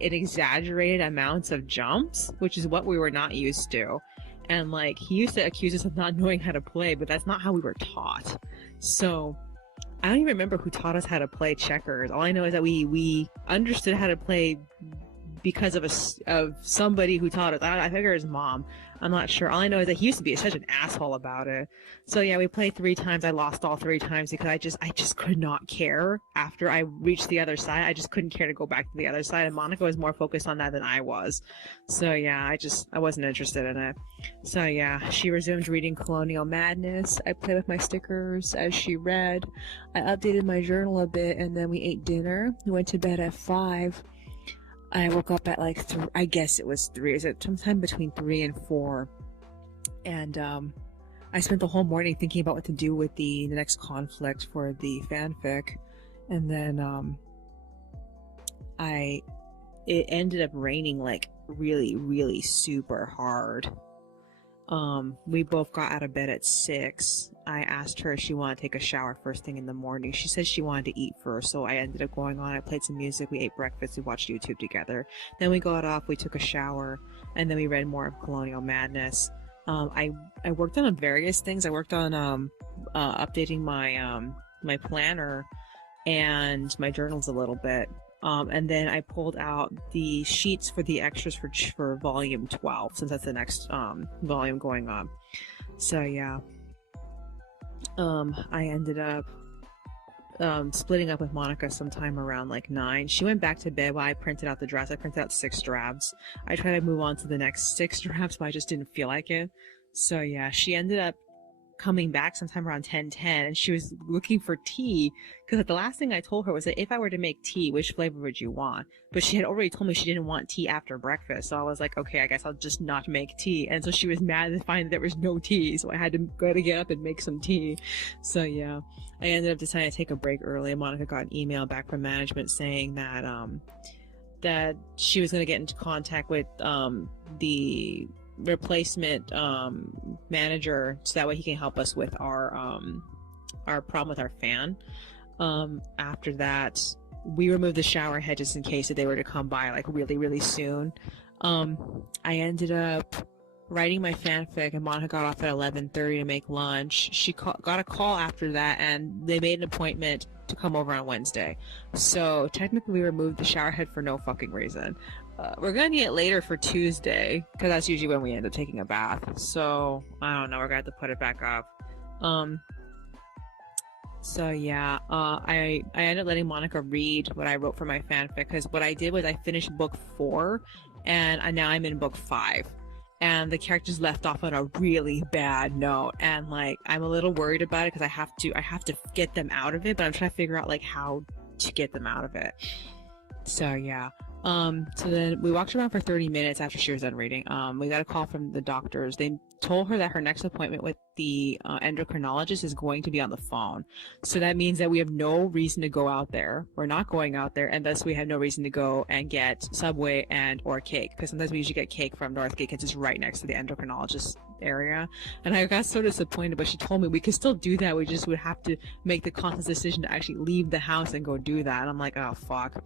exaggerated amounts of jumps, which is what we were not used to. And he used to accuse us of not knowing how to play, but that's not how we were taught. So I don't even remember who taught us how to play checkers. All I know is that we understood how to play because of somebody who taught us. I figure his mom. I'm not sure. All I know is that he used to be such an asshole about it. So yeah, we played 3 times. I lost all 3 times because I just could not care. After I reached the other side, I just couldn't care to go back to the other side. And Monica was more focused on that than I was. So yeah, I wasn't interested in it. So yeah, she resumed reading Colonial Madness. I played with my stickers as she read. I updated my journal a bit, and then we ate dinner. We went to bed at 5. I woke up at I guess it was 3. It was sometime between 3 and 4. And I spent the whole morning thinking about what to do with the next conflict for the fanfic. And then it ended up raining really, really super hard. We both got out of bed at 6. I asked her if she wanted to take a shower first thing in the morning. She said she wanted to eat first, so I ended up going on. I played some music, we ate breakfast, we watched YouTube together. Then we got off, we took a shower, and then we read more of Colonial Madness. I worked on various things. I worked on updating my planner and my journals a little bit. And then I pulled out the sheets for the extras for volume 12, since that's the next volume going on. So yeah, I ended up splitting up with Monica sometime around 9. She went back to bed while I printed out the drafts. I printed out 6 drafts. I tried to move on to the next 6 drafts, but I just didn't feel like it. So yeah, she ended up coming back sometime around 10:10, and she was looking for tea, because the last thing I told her was that if I were to make tea, which flavor would you want? But she had already told me she didn't want tea after breakfast, so I was like, okay, I guess I'll just not make tea. And so she was mad to find that there was no tea, so I had to get up and make some tea. So yeah, I ended up deciding to take a break early. Monica got an email back from management saying that that she was going to get into contact with the replacement manager, so that way he can help us with our problem with our fan. After that, we removed the shower head just in case that they were to come by like really, really soon. I ended up writing my fanfic, and Monica got off at 11:30 to make lunch. She got a call after that, and they made an appointment to come over on Wednesday. So technically we removed the shower head for no fucking reason. We're gonna need it later for Tuesday, because that's usually when we end up taking a bath. So I don't know, we're gonna have to put it back up. So yeah, I ended up letting Monica read what I wrote for my fanfic, because what I did was I finished book 4, and now I'm in book 5. And the characters left off on a really bad note, and like I'm a little worried about it because I have to get them out of it, but I'm trying to figure out like how to get them out of it. So yeah. So then we walked around for 30 minutes after she was done reading. We got a call from the doctors. They told her that her next appointment with the endocrinologist is going to be on the phone. So that means that we have no reason to go out there. We're not going out there, and thus we have no reason to go and get Subway and or cake, because sometimes we usually get cake from Northgate because it's right next to the endocrinologist area. And I got so disappointed, but she told me we could still do that. We just would have to make the conscious decision to actually leave the house and go do that. And I'm like, oh fuck.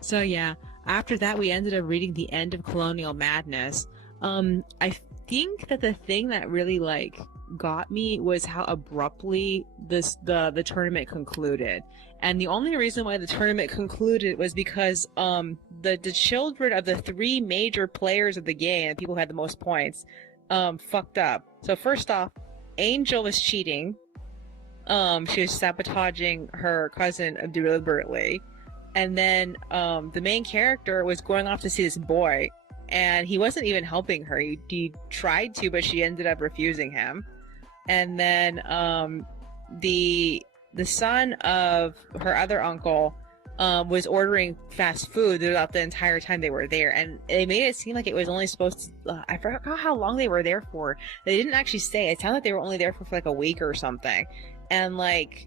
So yeah. After that, we ended up reading The End of Colonial Madness. I think that the thing that really like got me was how abruptly the tournament concluded. And the only reason why the tournament concluded was because the children of the 3 major players of the game, people who had the most points, fucked up. So first off, Angel was cheating. She was sabotaging her cousin deliberately. And then the main character was going off to see this boy, and he wasn't even helping her. He tried to, but she ended up refusing him. And then the son of her other uncle was ordering fast food throughout the entire time they were there, and they made it seem like it was only supposed to I forgot how long they were there for. They didn't actually say. It sounded like they were only there for like a week or something. And like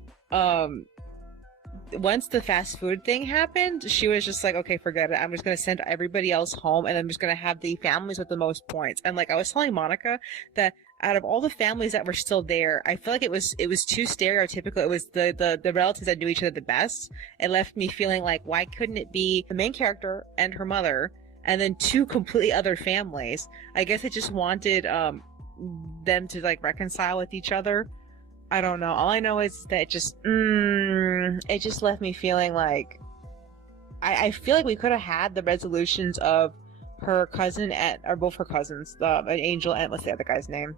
once the fast food thing happened, she was just like, okay, forget it. I'm just going to send everybody else home, and I'm just going to have the families with the most points. And like I was telling Monica that out of all the families that were still there, I feel like it was too stereotypical. It was the relatives that knew each other the best. It left me feeling like, why couldn't it be the main character and her mother, and then 2 completely other families? I guess it just wanted them to like reconcile with each other. I don't know. All I know is that it just left me feeling like I feel like we could have had the resolutions of her cousin or both her cousins, an Angel and what's the other guy's name?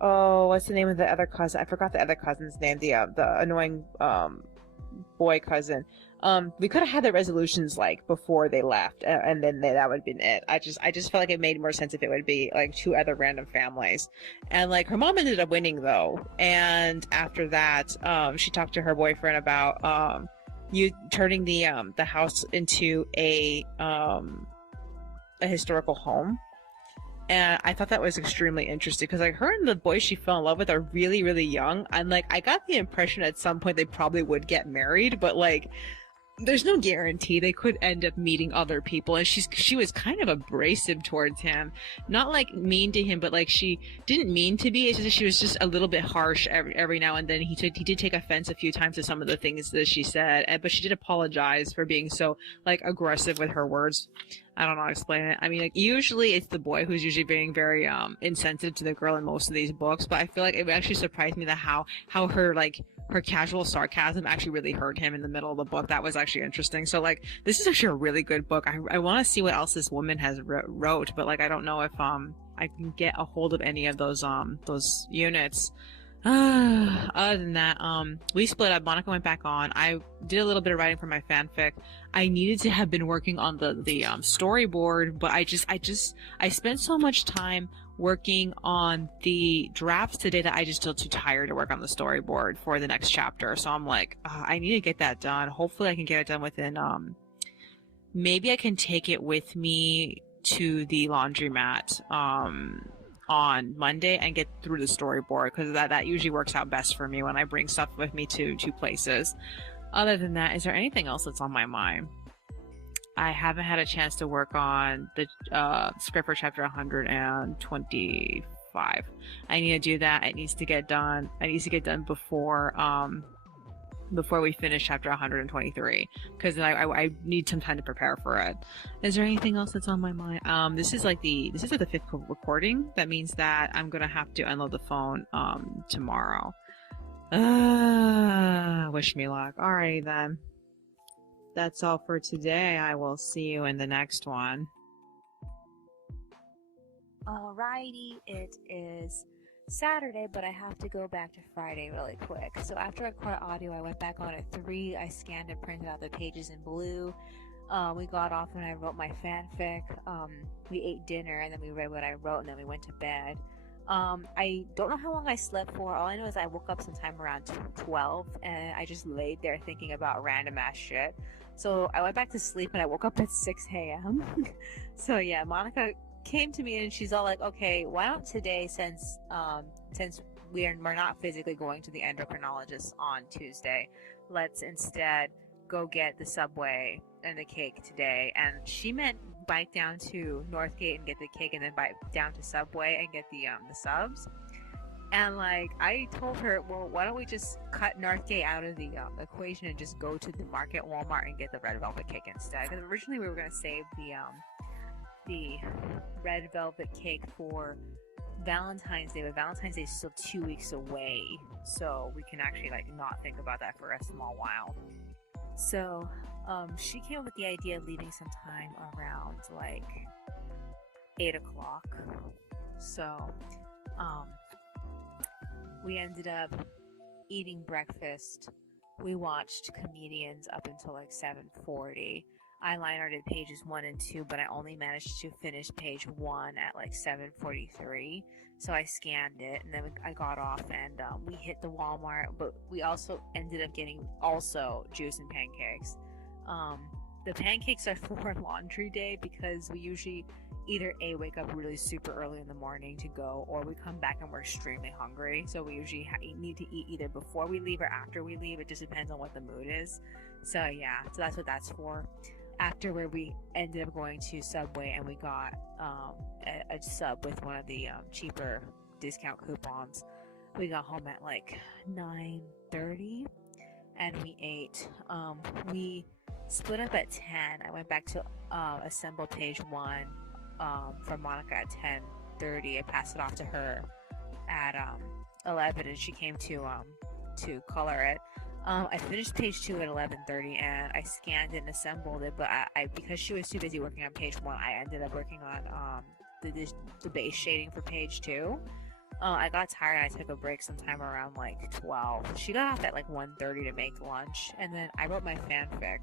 Oh, what's the name of the other cousin? I forgot the other cousin's name. The annoying boy cousin. We could have had the resolutions like before they left, and then that would have been it. I just felt like it made more sense if it would be like 2 other random families. And like her mom ended up winning though, and after that she talked to her boyfriend about you turning the house into a historical home. And I thought that was extremely interesting, because like her and the boy she fell in love with are really, really young, and like I got the impression at some point they probably would get married, but like there's no guarantee. They could end up meeting other people, and she was kind of abrasive towards him, not like mean to him, but like she didn't mean to be. It's just that she was just a little bit harsh every now and then. He did take offense a few times to some of the things that she said, but she did apologize for being so like aggressive with her words. I don't know how to explain it. I mean, like, usually it's the boy who's usually being very insensitive to the girl in most of these books, but I feel like it actually surprised me that how her like her casual sarcasm actually really hurt him in the middle of the book. That was actually interesting. So like this is actually a really good book. I want to see what else this woman has wrote, but like I don't know if I can get a hold of any of those units. Other than that, we split up. Monica went back on. I did a little bit of writing for my fanfic. I needed to have been working on the storyboard, but I spent so much time working on the drafts today that I just feel too tired to work on the storyboard for the next chapter. So I'm like, I need to get that done. Hopefully I can get it done within, maybe I can take it with me to the laundromat, on Monday and get through the storyboard, because that usually works out best for me when I bring stuff with me to places. Other than that, is there anything else that's on my mind? I haven't had a chance to work on the script for chapter 125. I need to do that. It needs to get done. It needs to get done before we finish chapter 123, because I need some time to prepare for it. Is there anything else that's on my mind? This is like the fifth recording. That means that I'm gonna have to unload the phone tomorrow. Wish me luck. Alrighty then. That's all for today. I will see you in the next one. Alrighty, it is Saturday, but I have to go back to Friday really quick. So after I recorded audio, I went back on at 3. I scanned and printed out the pages in blue. We got off and I wrote my fanfic. We ate dinner and then we read what I wrote and then we went to bed. I don't know how long I slept for. All I know is I woke up sometime around 12 and I just laid there thinking about random ass shit. So I went back to sleep and I woke up at 6 a.m. So yeah, Monica came to me and she's all like, okay, why don't today, since we're not physically going to the endocrinologist on Tuesday, let's instead go get the Subway and the cake today. And she meant bike down to Northgate and get the cake and then bike down to Subway and get the subs. And like I told her, well, why don't we just cut Northgate out of the equation and just go to the Market Walmart and get the red velvet cake instead? Because originally we were gonna save the red velvet cake for Valentine's Day, but Valentine's Day is still 2 weeks away, so we can actually like not think about that for a small while. So she came up with the idea of leaving sometime around like 8 o'clock. So we ended up eating breakfast. We watched comedians up until like 7:40. I line arted pages 1 and 2, but I only managed to finish page 1 at like 7:43. So I scanned it, and then I got off, and we hit the Walmart. But we also ended up getting juice and pancakes. The pancakes are for laundry day because we usually either wake up really super early in the morning to go, or we come back and we're extremely hungry. So we usually need to eat either before we leave or after we leave. It just depends on what the mood is. So yeah, so that's what that's for. After where we ended up going to Subway and we got a sub with one of the cheaper discount coupons. We got home at like 9:30 and we ate. We split up at 10. I went back to assemble page 1 from Monica at 10:30. I passed it off to her at 11 and she came to color it. I finished page 2 at 11:30 and I scanned it and assembled it, but I because she was too busy working on page 1, I ended up working on the base shading for page 2. I got tired and I took a break sometime around like 12. She got off at like 1:30 to make lunch, and then I wrote my fanfic.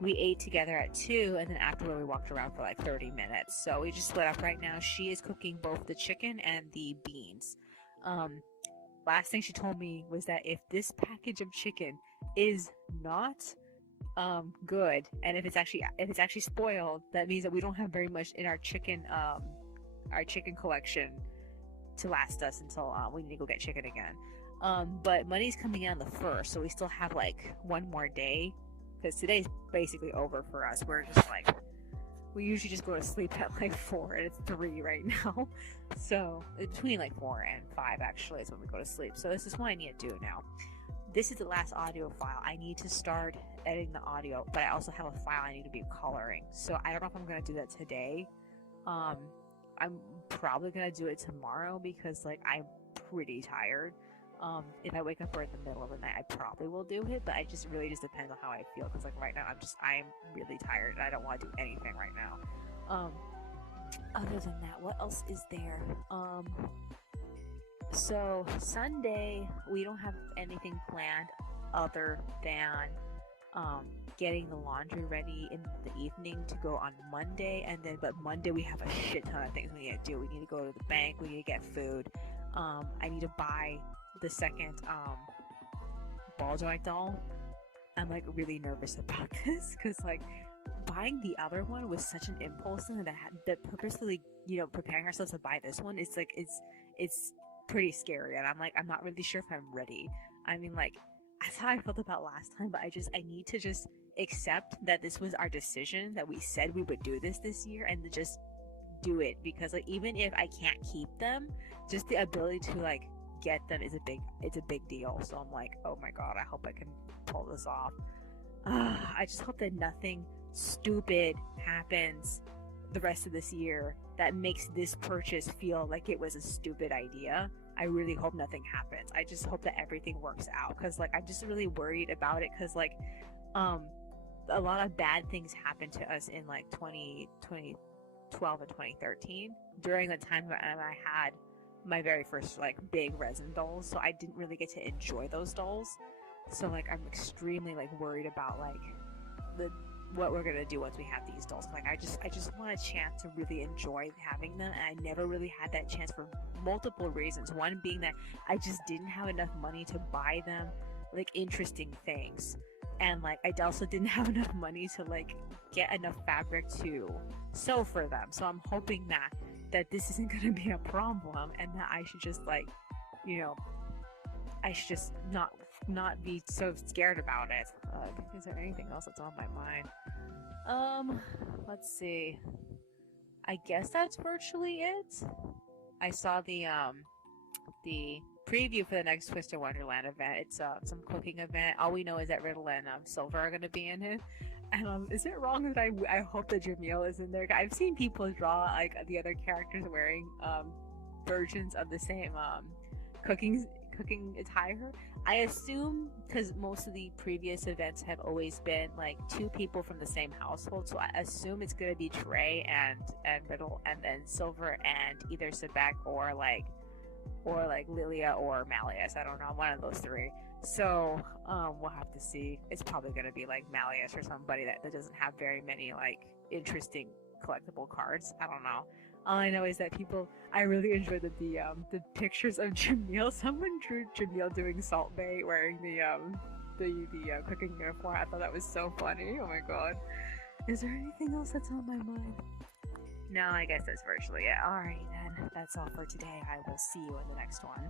We ate together at 2, and then afterward we walked around for like 30 minutes. So we just split up right now. She is cooking both the chicken and the beans. Last thing she told me was that if this package of chicken is not good, and if it's actually spoiled, that means that we don't have very much in our chicken collection to last us until we need to go get chicken again. But money's coming in on the 1st, so we still have like one more day, because today's basically over for us. We're just like, we usually just go to sleep at like 4 and it's 3 right now. So between like 4 and 5 actually is when we go to sleep. So this is what I need to do now. This is the last audio file. I need to start editing the audio, but I also have a file I need to be coloring. So I don't know if I'm going to do that today. I'm probably going to do it tomorrow because like I'm pretty tired. If I wake up right in the middle of the night, I probably will do it, but it just really just depends on how I feel, because like right now I'm really tired and I don't want to do anything right now. Other than that, what else is there? So Sunday we don't have anything planned other than getting the laundry ready in the evening to go on Monday, but Monday we have a shit ton of things we need to do. We need to go to the bank, we need to get food. I need to buy the second ball joint doll. I'm like really nervous about this because like buying the other one was such an impulse thing that purposely, preparing ourselves to buy this one, it's like it's pretty scary, and I'm not really sure if I'm ready. I mean, like that's how I felt about last time, but I need to just accept that this was our decision, that we said we would do this year, and to just do it, because like even if I can't keep them, just the ability to like get them is a big deal. So I'm like, oh my god, I hope I can pull this off. I just hope that nothing stupid happens the rest of this year that makes this purchase feel like it was a stupid idea. I really hope nothing happens. I just hope that everything works out, because like I'm just really worried about it, because like a lot of bad things happened to us in like 2012 and 2013 during the time when I had my very first like big resin dolls, so I didn't really get to enjoy those dolls. So like I'm extremely like worried about like what we're gonna do once we have these dolls. Like I just want a chance to really enjoy having them, and I never really had that chance for multiple reasons. One being that I just didn't have enough money to buy them like interesting things, and like I also didn't have enough money to like get enough fabric to sew for them. So I'm hoping that this isn't gonna be a problem, and that I should just like, you know, I should just not be so scared about it. Is there anything else that's on my mind? Let's see. I guess that's virtually it. I saw the preview for the next Twisted Wonderland event. It's some cooking event. All we know is that Riddle and Silver are gonna be in it. And is it wrong that I hope that Jamil is in there? I've seen people draw like the other characters wearing versions of the same cooking attire. I assume, because most of the previous events have always been like two people from the same household, so I assume it's gonna be Trey and Riddle, and then Silver and either Sebek or like Lilia or Malleus. I don't know, one of those three. So we'll have to see. It's probably gonna be like Malleus or somebody that doesn't have very many like interesting collectible cards. I don't know. All I know is that I really enjoyed the pictures of Jamil. Someone drew Jamil doing Salt Bay wearing the cooking uniform. I thought that was so funny. Oh my god. Is there anything else that's on my mind? No, I guess that's virtually it. Alright then, that's all for today. I will see you in the next one.